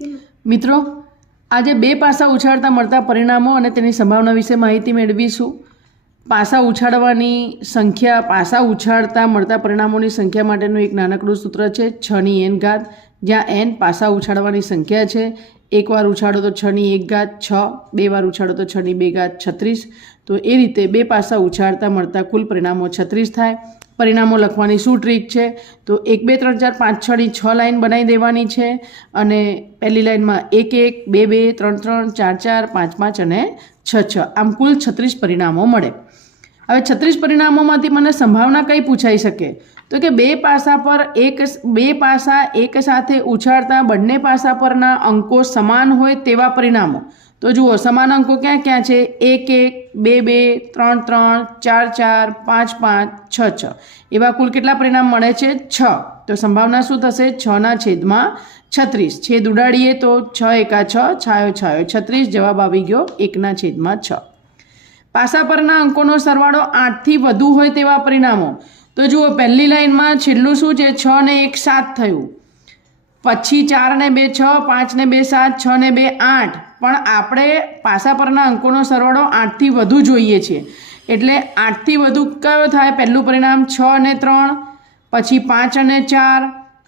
મિત્રો, આજે બે પાસા ઉછાળતા મળતા પરિણામો અને તેની સંભાવના વિશે માહિતી મેળવીશું. પાસા ઉછાળવાની સંખ્યા, પાસા ઉછાળતા મળતા પરિણામોની સંખ્યા માટેનું એક નાનકડું સૂત્ર છે 6n ઘાત, જ્યાં n પાસા ઉછાળવાની સંખ્યા છે. એકવાર ઉછાળો તો 6 ઘાત 6, બે વાર ઉછાળો તો 6 ઘાત 36. તો એ રીતે બે પાસા ઉછાળતા મળતા કુલ પરિણામો 36 થાય. પરિણામો લખવાની શું ટ્રીક છે? તો 1 2 3 4 5 6 ની 6 લાઈન બનાવી દેવાની છે અને પહેલી લાઈનમાં 1 1 2 2 3 3 4 4 5 5 અને 6 6, આમ કુલ 36 પરિણામો મળે. હવે 36 પરિણામોમાંથી મને સંભાવના કઈ પૂછાઈ શકે? તો કે બે પાસા એક સાથે ઉછાળતા બંને પાસા પરના અંકો સમાન હોય તેવા પરિણામો. તો જુઓ, સમાન અંકો ક્યાં ક્યાં છે? 1 1 2 2 3 3 4 4 5 5 6 6, એવા કુલ કેટલા પરિણામ મળે છે? 6. તો સંભાવના શું થશે? 6/36. છેદ ઉડાડીએ તો 6 એકા 6, છાયો છાયો 36. જવાબ આવી ગયો 1/6. પાસા પરના અંકોનો સરવાળો 8થી વધુ હોય તેવા પરિણામો. તો જુઓ, પહેલી લાઈનમાં છેલ્લું શું છે? 6 ને 1 7 થયું. પછી 4 ને 2 6, 5 ને 2 7, 6 ને 2 8. પણ આપણે પાસા પરના અંકોનો સરવાળો 8થી વધુ જોઈએ છે, એટલે 8થી વધુ કયો થાય? પહેલું પરિણામ 6 અને 3, પછી 5 અને 4,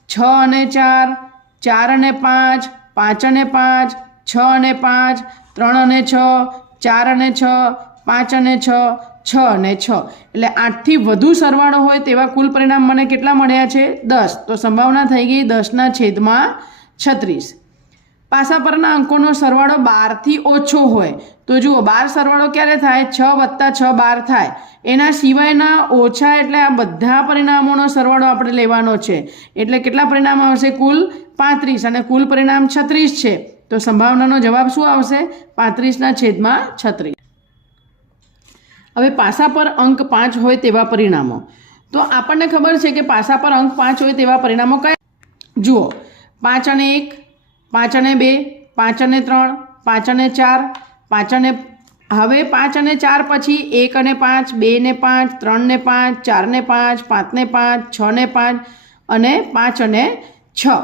6 અને 4, 4 અને 5, 5 અને 5, 6 અને 5, 3 અને 6, 4 અને 6, 5 અને 6, 6 અને 6. એટલે 8થી વધુ સરવાળો હોય તેવા કુલ પરિણામ મને કેટલા મળ્યા છે? 10. તો સંભાવના થઈ ગઈ 10/36. પાસા પરના અંકોનો સરવાળો 12થી ઓછો હોય. તો જુઓ, 12 સરવાળો ક્યારે થાય? 6 + 6 12 થાય. એના સિવાયના ઓછા એટલે આ બધા પરિણામોનો સરવાળો આપણે લેવાનો છે. એટલે કેટલા પરિણામ આવશે? કુલ 35 અને કુલ પરિણામ 36 છે. તો સંભાવનાનો જવાબ શું આવશે? 35/36. હવે પાસા પર અંક 5 હોય તેવા પરિણામો. તો આપણને ખબર છે કે પાસા પર અંક 5 હોય તેવા પરિણામો કયા? જુઓ, 5 અને 1, 5 અને 2, 5 અને 3, 5 અને 4, 5 અને હવે 5 અને 4 પછી 1 અને 5, 2 ને 5, 3 ને 5, 4 ને 5, 5 ને 5, 6 ને 5 અને 5 અને 6.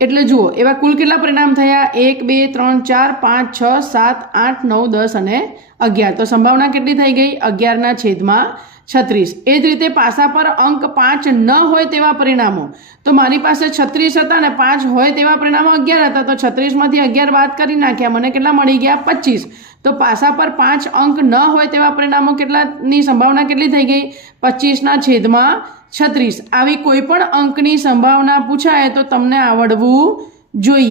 એટલે જુઓ, એવા કુલ કેટલા પરિણામ થયા? 1 2 3 4 5 6 7 8 9 10 અને 11. તો સંભાવના કેટલી થઈ ગઈ? 11/36. એ જ રીતે પાસા પર અંક 5 ન હોય તેવા પરિણામો. તો મારી પાસે 36 હતા ને 5 હોય તેવા પરિણામો 11 હતા. તો 36માંથી 11 બાદ કરી નાખ્યા, મને કેટલા મળી ગયા? 25. તો પાસા પર 5 અંક ન હોય તેવા પરિણામો કેટલાની સંભાવના કેટલી થઈ ગઈ? 25/36. આવી કોઈ પણ અંકની સંભાવના પૂછાય તો તમને આવડવું જોઈએ.